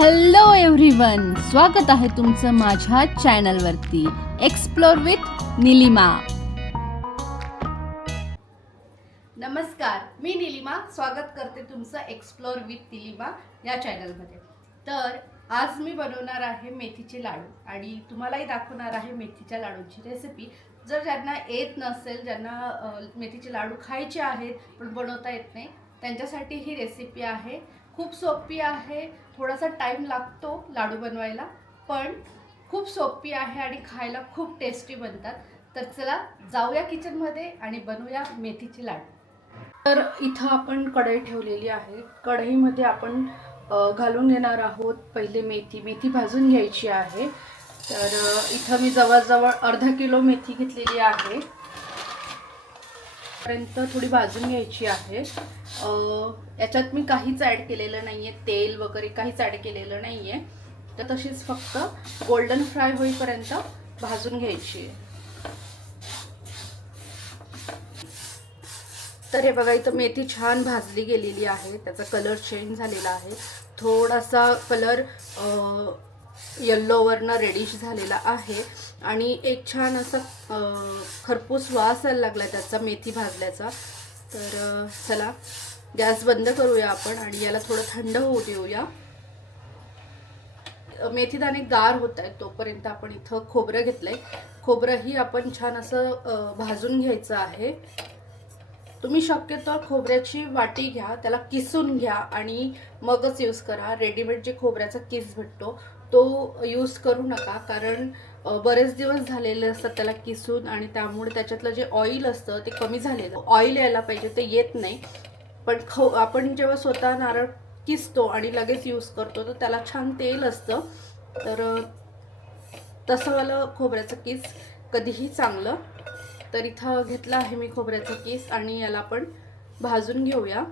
Hello everyone स्वागत आहे तुमचं माझ्या चॅनलवरती एक्सप्लोर विथ निलिमा. नमस्कार मी निलिमा. स्वागत करते तुमचं एक्सप्लोर विथ निलिमा या चॅनलमध्ये तर आज मी बनवणार आहे मेथीचे लाडू. आणि तुम्हालाही दाखवणार आहे मेथीच्या लाडूची रेसिपी जर ज्यांना येत नसेल ज्यांना मेथीचे लाडू खायचे आहेत पण बनवता येत नाही त्यांच्यासाठी ही रेसिपी आहे. खूप सोपी आहे. थोडासा टाईम लागतो लाडू बनवायला पण खूप सोपी आहे आणि खायला खूप टेस्टी बनतात. तर चला जाऊया किचनमध्ये आणि बनवूया मेथीची लाडू. तर इथं आपण कढई ठेवलेली आहे. कढईमध्ये आपण घालून घेणार आहोत पहिले मेथी. मेथी भाजून घ्यायची आहे. तर इथं मी जवळजवळ अर्धा किलो मेथी घेतलेली आहे. पर्यंत थोडी भाजून घ्यायची आहे. याच्यात मी काहीच ॲड केलेलं नाही आहे तेल वगैरे काहीच ॲड केलेलं नाही आहे तर तशीच फक्त गोल्डन फ्राय होईपर्यंत भाजून घ्यायची आहे. तर हे बघा इथं मेथी छान भाजली गेलेली आहे. त्याचा कलर चेंज झालेला आहे. थोडासा कलर येल्लोवरनं रेडिश झालेला आहे. आणि एक छान असा खरपूस वास यायला लागला त्याचा मेथी भाजल्याचा. तर चला गॅस बंद करूया आपण आणि याला थोडं थंड होऊ देऊया. मेथीदाणे गार होत आहेत तोपर्यंत आपण इथं खोबरं घेतलं आहे खोबरंही आपण छान असं भाजून घ्यायचं आहे. तुम्ही शक्यतो खोबऱ्याची वाटी घ्या त्याला किसून घ्या आणि मगच यूज करा. रेडीमेड जे खोबऱ्याचा किस भेटतो तो यूज करू नका. कारण बरेच दिवस झालेले असतात त्याला किसून आणि त्यामुळे त्याच्यातलं जे ऑइल असतं ते कमी झालेलं ऑइल यायला पाहिजे ते येत नाही. पण खो आपण जेव्हा स्वतः नारळ किसतो आणि लगेच यूज करतो तर त्याला छान तेल असतं. तर तसंवालं तसं खोबऱ्याचं किस कधीही चांगलं तर इथं घेतलं आहे मी खोबऱ्याचं केस आणि याला आपण भाजून घेऊया.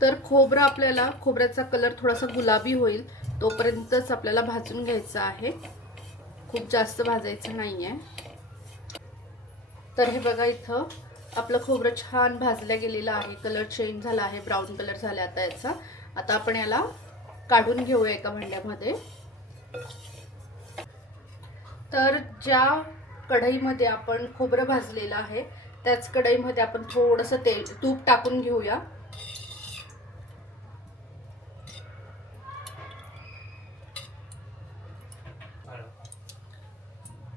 तर खोबरं आपल्याला खोबऱ्याचा कलर थोडासा गुलाबी होईल तोपर्यंतच आपल्याला भाजून घ्यायचं आहे. खूप जास्त भाजायचं नाही आहे तर हे बघा इथं आपलं खोबरं छान भाजलं गेलेलं आहे. कलर चेंज झाला आहे ब्राऊन कलर झाला आता याचा. आता आपण याला काढून घेऊया एका भांड्यामध्ये. तर ज्या कढईमध्ये आपण खोबरं भाजलेलं आहे त्याच कढईमध्ये आपण थोडंसं तेल तूप टाकून घेऊया.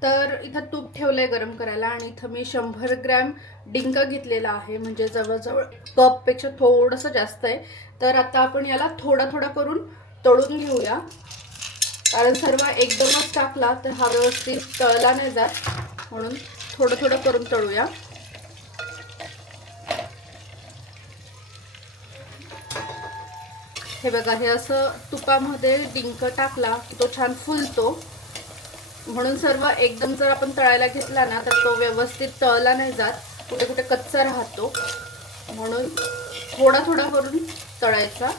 तर इथं तूप ठेवलं आहे गरम करायला आणि इथं मी शंभर ग्रॅम डिंक घेतलेला आहे म्हणजे जवळजवळ कपपेक्षा थोडंसं जास्त आहे. तर आता आपण याला थोडा थोडा करून तळून घेऊया. कारण सर्व एकदमच टाकला तर हा व्यवस्थित तळला नाही जात. म्हणून थोडं थोडं करून तळूया. हे बघा हे असं तुपामध्ये डिंक टाकला की तो छान फुलतो. म्हणून सर्व एकदम जर आपण तळायला घेतला ना तर तो व्यवस्थित तळला नाही जात. कुठे कुठे कच्चा राहतो. म्हणून थोडा थोडा करून तळायचा.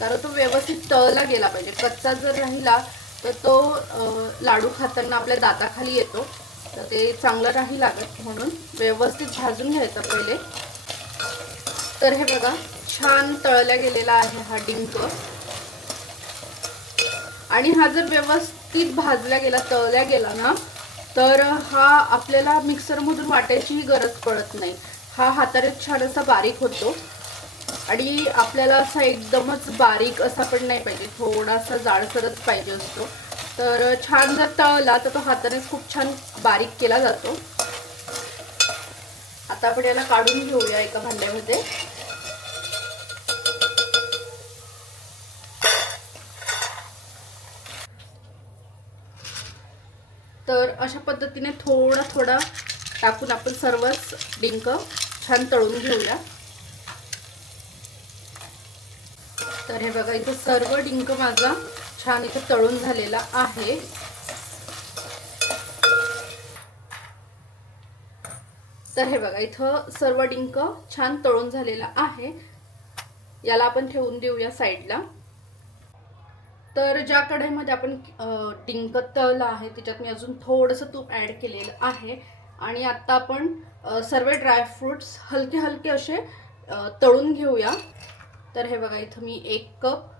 कारण तो व्यवस्थित तळला गेला पाहिजे. कच्चा जर राहिला तर तो लाडू खाताना आपल्या दाताखाली येतो. तर ते चांगलं नाही लागत म्हणून व्यवस्थित भाजून घ्यायचा पहिले. तर हे बघा छान तळल्या गेलेला आहे हा डिंक. आणि हा जर व्यवस्थित भाजला गेला तळल्या गेला ना तर हा आपल्याला मिक्सरमधून वाटायचीही गरज पडत नाही. हा हाताने छान असा बारीक होतो. आणि आपल्याला असा एकदमच बारीक असा पण नाही पाहिजे. थोडासा जाडसरच पाहिजे असतो. तर छान जर तळला तर तो हातानेच खूप छान बारीक केला जातो. आता आपण याला काढून घेऊया एका भांड्यामध्ये. तर अशा पद्धतीने थोडा थोडा टाकून आपण सर्वच डिंक छान तळून घेऊया. तर हे बघा इथे सर्व डिंक माझा छान इथे तळून झालेला आहे. तर हे बघा इथं सर्व डिंक छान तळून झालेला आहे. याला आपण ठेवून देऊया साईडला. तर ज्या कढईमध्ये आपण डिंक तळलं आहे त्याच्यात मी अजून थोडंसं तूप ॲड केलेलं आहे. आणि आत्ता आपण सर्व ड्रायफ्रुट्स हलके हलके असे तळून घेऊया. तर हे बघा इथं मी एक कप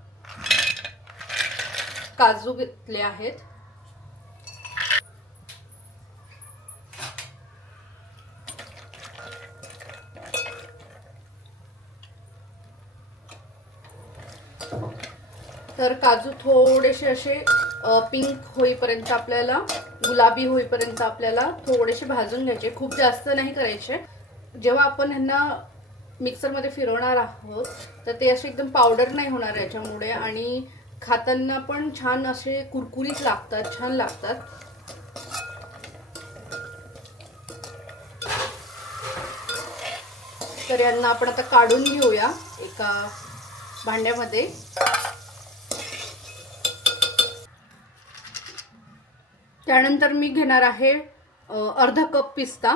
काजू घेतले आहेत. तर काजू थोडेसे असे पिंक होईपर्यंत आपल्याला गुलाबी होईपर्यंत आपल्याला थोडेसे भाजून घ्यायचे. खूप जास्त नाही करायचे. जेव्हा आपण ह्यांना मिक्सरमध्ये फिरवणार आहोत तर ते असे एकदम पावडर नाही होणार याच्यामुळे आणि खाताना पण छान असे कुरकुरीत लागतात छान लागतात. तर यांना आपण आता काढून घेऊया एका भांड्यामध्ये. त्यानंतर मी घेणार आहे अर्धा कप पिस्ता.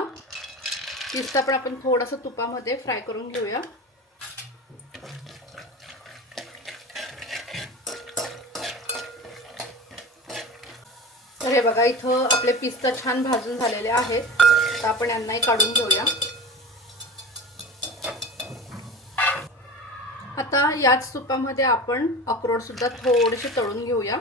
पिस्ता पण आपण थोडासा तुपामध्ये फ्राय करून घेऊया. तर हे बघा इथं आपले पिस्ता छान भाजून झालेले आहेत. तर आपण यांनाही काढून घेऊया. आता याच तुपामध्ये आपण अक्रोड सुद्धा थोडेसे तळून घेऊया.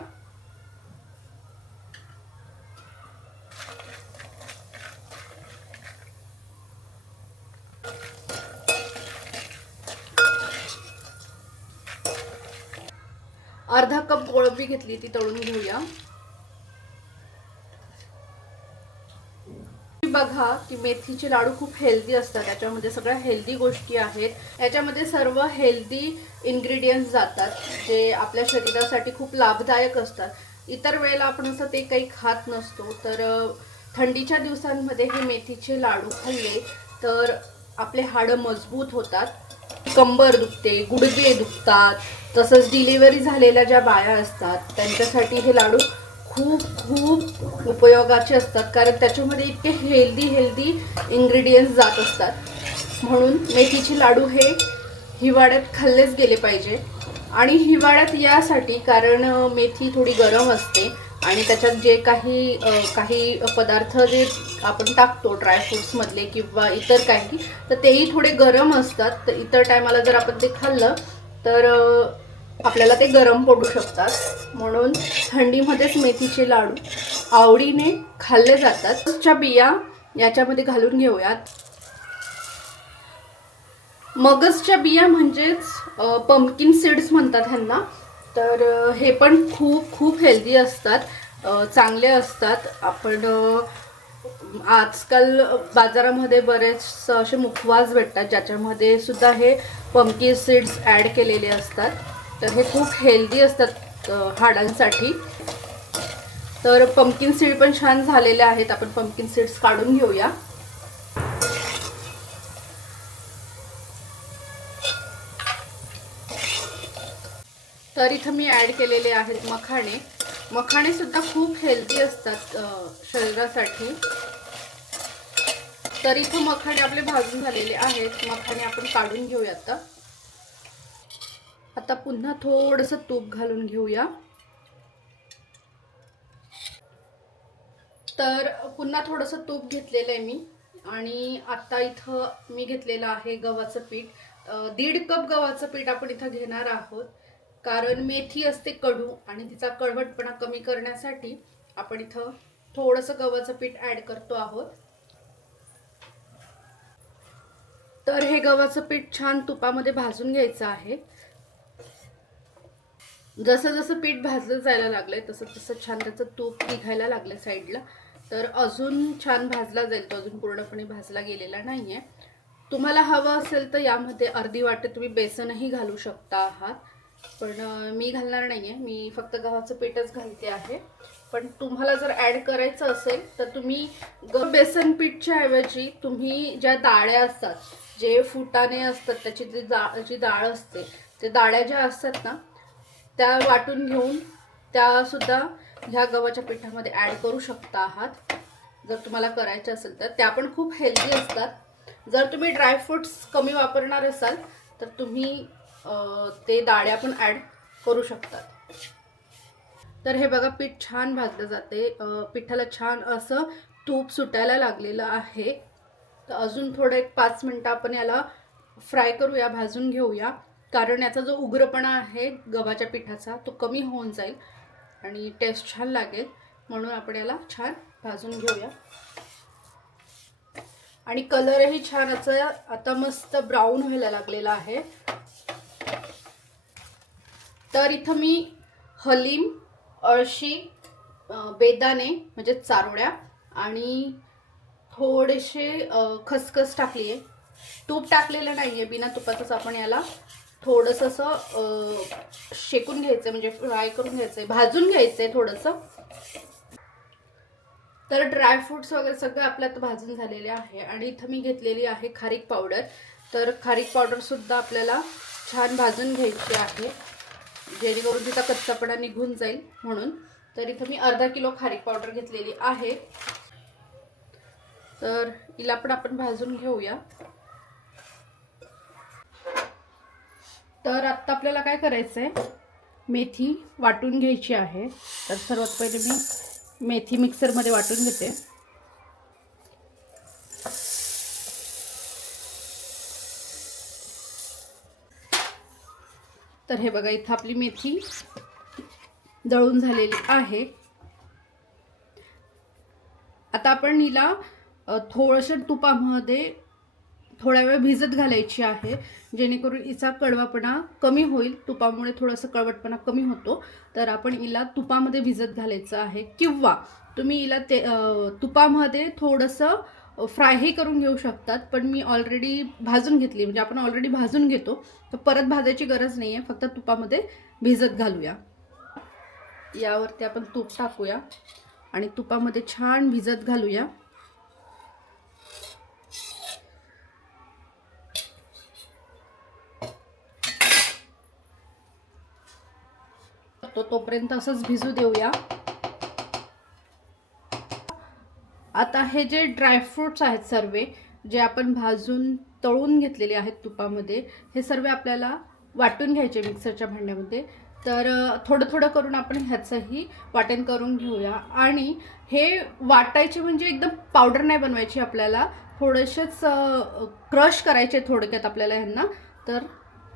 अर्धा कप कोळंबी घेतली ती तळून घेऊया. बघा की मेथीचे लाडू खूप हेल्दी असतात. त्याच्यामध्ये सगळ्या हेल्दी गोष्टी आहेत. याच्यामध्ये सर्व हेल्दी इन्ग्रेडियंट्स जातात जे आपल्या शरीरासाठी खूप लाभदायक असतात. इतर वेळेला आपण असं ते काही खात नसतो. तर थंडीच्या दिवसांमध्ये हे मेथीचे लाडू खाल्ले तर आपले हाडं मजबूत होतात. कंबर दुखते गुडघे दुखतात. तसंच डिलिव्हरी झालेल्या ज्या बाया असतात त्यांच्यासाठी हे लाडू खूप खूप उपयोगाचे असतात. कारण त्याच्यामध्ये इतके हेल्दी हेल्दी इन्ग्रेडियंट्स जात असतात. म्हणून मेथीचे लाडू हे हिवाळ्यात खाल्लेच गेले पाहिजे. आणि हिवाळ्यात यासाठी कारण मेथी थोडी गरम असते. आणि त्याच्यात जे काही काही पदार्थ जे आपण टाकतो ड्रायफ्रुट्समधले किंवा इतर काही तर तेही थोडे गरम असतात. तर इतर टायमाला जर आपण ते खाल्लं तर आपल्याला ते गरम पडू शकतात. म्हणून थंडीमध्येच मेथीचे लाडू आवडीने खाल्ले जातात. च्या बिया याच्यामध्ये घालून घेऊयात. मगजच्या बिया म्हणजेच पम्पकिन सीड्स म्हणतात ह्यांना. तर हे पण खूप खूप हेल्दी असतात. चांगले असतात. आपण आजकाल बाजारामध्ये बरेच असे मुखवास भेटतात ज्याच्यामध्ये सुद्धा हे पंपकिन सीड्स ॲड केलेले असतात. तर हे खूप हेल्दी असतात हाडांसाठी. तर पंपकिन सीड पण छान झालेले आहेत. आपण पंपकिन सीड्स काढून घेऊया. तर इथं मी ॲड केलेले आहेत मखाणे. मखाणे सुद्धा खूप हेल्दी असतात शरीरासाठी. तर इथं मखाणे आपले भाजून झालेले आहेत. मखाणे आपण काढून घेऊया आता. आता पुन्हा थोडंसं तूप घालून घेऊया. तर पुन्हा थोडंसं तूप घेतलेलं आहे मी. आणि आता इथं मी घेतलेलं आहे गव्हाचं पीठ. दीड कप गव्हाचं पीठ आपण इथं घेणार आहोत. कारण मेथी असते कडू आणि तिचा कडवटपणा कमी करण्यासाठी आपण इथं थोडंसं गव्हाचं पीठ ॲड करतो आहोत. तर हे गव्हाचं पीठ छान तुपामध्ये भाजून घ्यायचं आहे. जसं जसं पीठ भाजलं जायला लागलंय तसं तसं छान त्याचं तूप निघायला लागलं साईडला. तर अजून छान भाजला जाईल तो अजून पूर्णपणे भाजला गेलेला नाहीये. तुम्हाला हवं असेल तर यामध्ये अर्धी वाटे तुम्ही बेसनही घालू शकता आहात. पण मी घालणार नाही आहे मी फक्त गव्हाचं पीठच घालते आहे. पण तुम्हाला जर ॲड करायचं असेल तर तुम्ही ग बेसन पीठच्या ऐवजी तुम्ही ज्या डाळ्या असतात जे फुटाणे असतात त्याची जी जा जी डाळ असते ते डाळ्या ज्या असतात ना त्या वाटून घेऊन त्यासुद्धा ह्या गव्हाच्या पिठामध्ये ॲड करू शकता आहात. जर तुम्हाला करायच्या असेल तर. त्या पण खूप हेल्दी असतात. जर तुम्ही ड्रायफ्रुट्स कमी वापरणार असाल तर तुम्ही ते डाळ्या पण ॲड करू शकतात. तर हे बघा पीठ छान भाजलं जाते. पिठाला छान असं तूप सुटायला लागलेलं आहे. तर अजून थोडं एक पाच मिनटं आपण याला फ्राय करूया भाजून घेऊया. कारण याचा जो उग्रपणा आहे गव्हाच्या पिठाचा तो कमी होऊन जाईल आणि टेस्ट छान लागेल. म्हणून आपण याला छान भाजून घेऊया. आणि कलरही छान याचा आता मस्त ब्राऊन व्हायला लागलेला आहे. तर इथं मी हलीम अळशी बेदाणे म्हणजे चारोळ्या आणि थोडेसे खसखस टाकली आहे तूप टाकलेलं नाही आहे बिना तुपाचंच आपण याला थोडंसं असं शेकून घ्यायचं म्हणजे फ्राय करून घ्यायचं आहे भाजून घ्यायचं आहे थोडंसं. तर ड्रायफ्रुट्स वगैरे सगळं आपल्यात भाजून झालेले आहे आणि इथं मी घेतलेली आहे खारीक पावडर. तर खारीक पावडरसुद्धा आपल्याला छान भाजून घ्यायची आहे. जेणेकरून तिचा कच्चापणा निघून जाईल म्हणून. तर इथं मी अर्धा किलो खारीक पावडर घेतलेली आहे. तर हिला पण आपण भाजून घेऊया. तर आत्ता आपल्याला काय करायचं आहे मेथी वाटून घ्यायची आहे. तर सर्वात पहिले मी मेथी मिक्सरमध्ये वाटून घेते. तर हे बघा इथं आपली मेथी दळून झालेली आहे. आता आपण हिला थोडंसं तुपामध्ये थोड्या वेळ भिजत घालायची आहे जेणेकरून हिचा कडवापणा कमी होईल. तुपामुळे थोडंसं कळवटपणा कमी होतो. तर आपण हिला तुपामध्ये भिजत घालायचं आहे. किंवा तुम्ही हिला ते तुपामध्ये थोडंसं फ्रायही करून घेऊ शकतात पण मी ऑलरेडी भाजून घेतली म्हणजे आपण ऑलरेडी भाजून घेतो तर परत भाजायची गरज नाही आहे फक्त तुपामध्ये भिजत घालूया. यावरती आपण तूप टाकूया आणि तुपामध्ये छान भिजत घालूया. तो तोपर्यंत असंच भिजू देऊया. आता हे जे ड्रायफ्रूट्स आहेत सर्व जे आपण भाजून तळून घेतलेले आहेत तुपामध्ये हे सर्व आपल्याला वाटून घ्यायचे मिक्सरच्या भांड्यामध्ये. तर थोडं थोडं करून आपण ह्याचंही वाटण करून घेऊया. आणि हे वाटायचे म्हणजे एकदम पावडर नाही बनवायची आपल्याला. थोडेसेच क्रश करायचे थोडक्यात आपल्याला ह्यांना. तर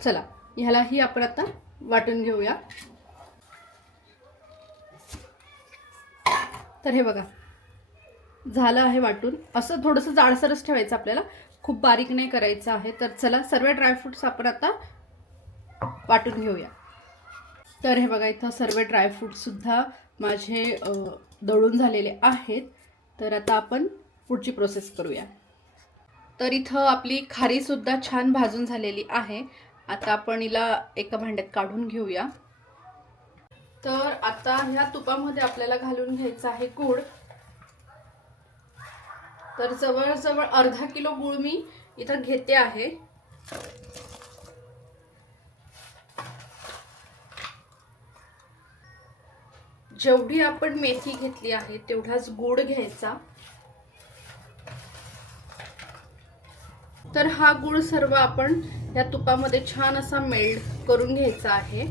चला ह्यालाही आपण आता वाटून घेऊया. तर हे बघा झालं आहे वाटून. असं थोडंसं जाडसरच ठेवायचं आपल्याला. खूप बारीक नाही करायचं आहे. तर चला सर्व ड्रायफ्रूट्स आपण आता वाटून घेऊया. तर हे बघा इथं सर्व ड्रायफ्रूटसुद्धा माझे दळून झालेले आहेत. तर आता आपण पुढची प्रोसेस करूया. तर इथं आपली खारीसुद्धा छान भाजून झालेली आहे. आता आपण हिला एका भांड्यात काढून घेऊया. तर आता ह्या तुपामध्ये आपल्याला घालून घ्यायचं आहे गूळ. तर जवळजवळ अर्धा किलो गूळ मी इथं घेते आहे. जेवढी आपण मेथी घेतली आहे तेवढाच गूळ घ्यायचा. तर हा गूळ सर्व आपण या तुपामध्ये छान असा मेल्ड करून घ्यायचा आहे.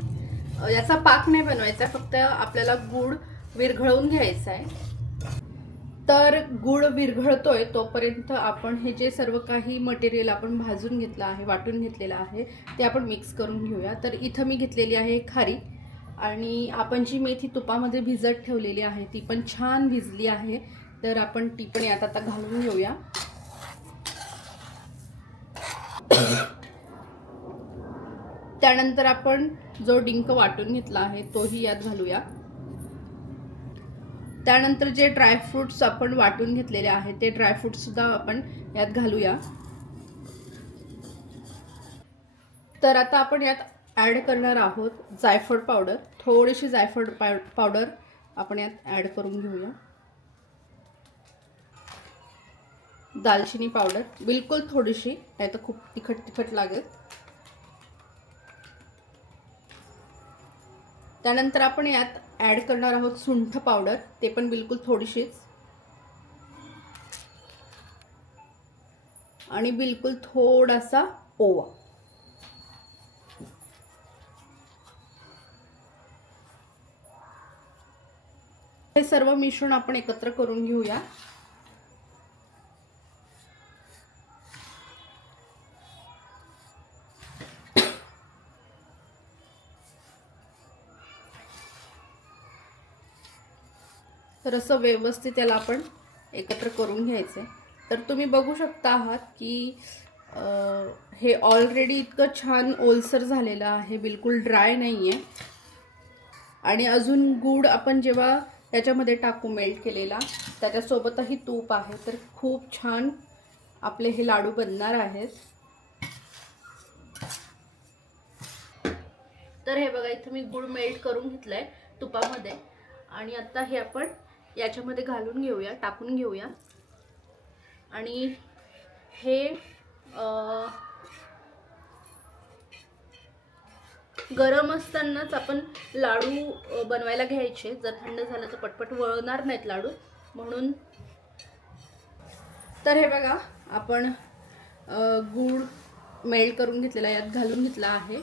याचा पाक नाही बनवायचा फक्त आपल्याला गूळ विरघळवून घ्यायचा आहे. तर गूळ विरघळतोय तोपर्यंत आपण हे जे सर्व काही मटेरियल आपण भाजून घेतलं आहे वाटून घेतलेलं आहे ते आपण मिक्स करून घेऊया. तर इथं मी घेतलेली आहे खारी आणि आपण जी मेथी तुपामध्ये भिजत ठेवलेली आहे ती पण छान भिजली आहे. तर आपण ती पण यात आता घालून घेऊया. त्यानंतर आपण जो डिंक वाटून घेतला आहे तोही यात घालूया. त्यानंतर जे ड्रायफ्रुट्स आपण वाटून घेतलेले आहेत ते ड्रायफ्रुट्ससुद्धा आपण यात घालूया. तर आता आपण यात ॲड करणार आहोत जायफळ पावडर थोडीशी जायफळ पाव- पावडर आपण यात ॲड करून घेऊया. दालचिनी पावडर बिलकुल थोडीशी नाही तर खूप तिखट तिखट लागेल. त्यानंतर आपण यात ॲड करणार आहोत सुंठ पावडर. ते पण बिलकुल थोडीशीच. आणि बिलकुल थोडासा ओवा. हे सर्व मिश्रण आपण एकत्र करून घेऊया. तर असं व्यवस्थित त्याला आपण एकत्र करून घ्यायचं आहे तर तुम्ही बघू शकता आहात की आ, हे ऑलरेडी इतकं छान ओलसर झालेलं आहे बिलकुल ड्राय नाही आहे आणि अजून गूळ आपण जेव्हा त्याच्यामध्ये टाकू मेल्ट केलेला त्याच्यासोबतही तूप आहे. तर खूप छान आपले हे लाडू बनणार आहेत. तर हे बघा इथं मी गूळ मेल्ट करून घेतलं आहे तुपामध्ये. आणि आत्ता हे आपण याच्यामध्ये घालून घेऊया टाकून घेऊया. आणि हे गरम असतानाच आपण लाडू बनवायला घ्यायचे. जर थंड झालं तर पटपट वळणार नाहीत लाडू. म्हणून तर हे बघा आपण गूळ मेल्ट करून घेतलेला यात घालून घेतला आहे.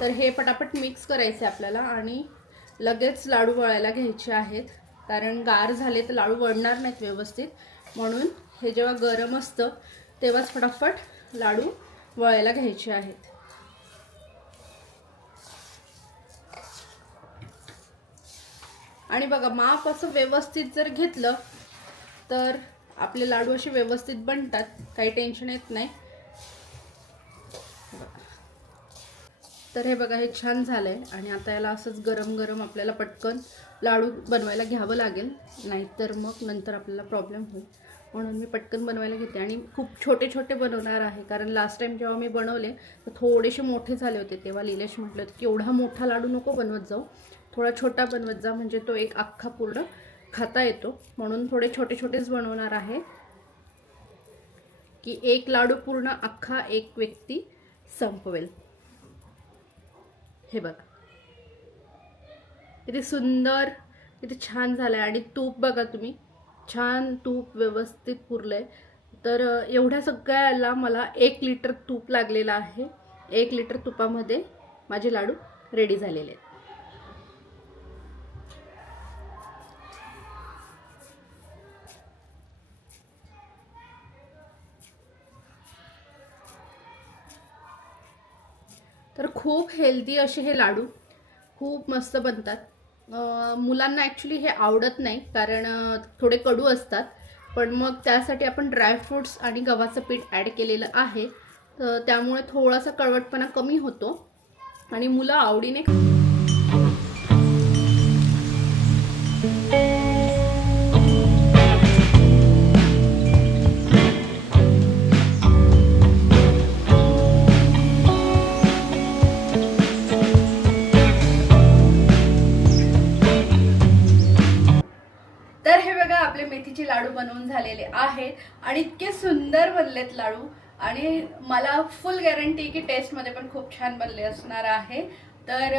तर हे पटापट मिक्स करायचे आपल्याला आणि लगेच लाडू वळायला घ्यायचे आहेत. कारण गार झाले तर लाडू वळणार नाहीत व्यवस्थित. म्हणून हे जेव्हा गरम असतं तेव्हाच फटाफट लाडू वळायला घ्यायचे आहेत. आणि बघा माप असं व्यवस्थित जर घेतलं तर आपले लाडू असे व्यवस्थित बनतात. काही टेन्शन येत नाही. तर हे बघा हे छान झालं आहे आणि आता याला असंच गरम गरम आपल्याला पटकन लाडू बनवायला घ्यावं लागेल. नाहीतर मग नंतर आपल्याला प्रॉब्लेम होईल. म्हणून मी पटकन बनवायला घेते. आणि खूप छोटे छोटे बनवणार आहे. कारण लास्ट टाइम जेव्हा मी बनवले तर थोडेसे मोठे झाले होते. तेव्हा लिलेश म्हटलं होतं की एवढा मोठा लाडू नको बनवत जाऊ. थोडा छोटा बनवत जा. म्हणजे तो एक अख्खा पूर्ण खाता येतो. म्हणून थोडे छोटे छोटेच बनवणार आहे. की एक लाडू पूर्ण अख्खा एक व्यक्ती संपवेल. हे बघा. किती सुंदर किती छान झालं आहे आणि तूप बघा तुम्ही. छान तूप व्यवस्थित पुरलं आहे तर एवढ्या सगळ्याला मला एक लिटर तूप लागलेलं आहे. एक लिटर तुपामध्ये माझे लाडू रेडी झालेले आहेत. तर खूप हेल्दी असे हे लाडू खूप मस्त बनतात. मुलांना ॲक्च्युली हे आवडत नाही कारण थोडे कडू असतात. पण मग त्यासाठी आपण ड्रायफ्रूट्स आणि गव्हाचं पीठ ॲड केलेलं आहे. तर त्यामुळे थोडासा कळवटपणा कमी होतो आणि मुलं आवडीने बनवून झालेले आहेत. आणि इतके सुंदर बनलेत लाडू. आणि मला फुल गॅरंटी की टेस्टमध्ये पण खूप छान बनले असणार आहे. तर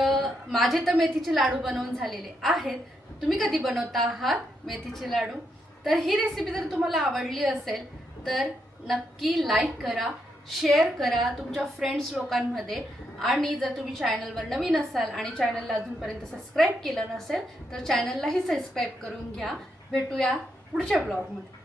माझे तर मेथीचे लाडू बनवून झालेले आहेत. तुम्ही कधी बनवता आहात मेथीचे लाडू? तर ही रेसिपी जर तुम्हाला आवडली असेल तर नक्की लाईक करा शेअर करा तुमच्या फ्रेंड्स लोकांमध्ये. आणि जर तुम्ही चॅनलवर नवीन असाल आणि चॅनलला अजूनपर्यंत सबस्क्राईब केलं नसेल तर चॅनललाही सबस्क्राईब करून घ्या. भेटूया. பிடிச்ச ப்ளாக் மட்டும்.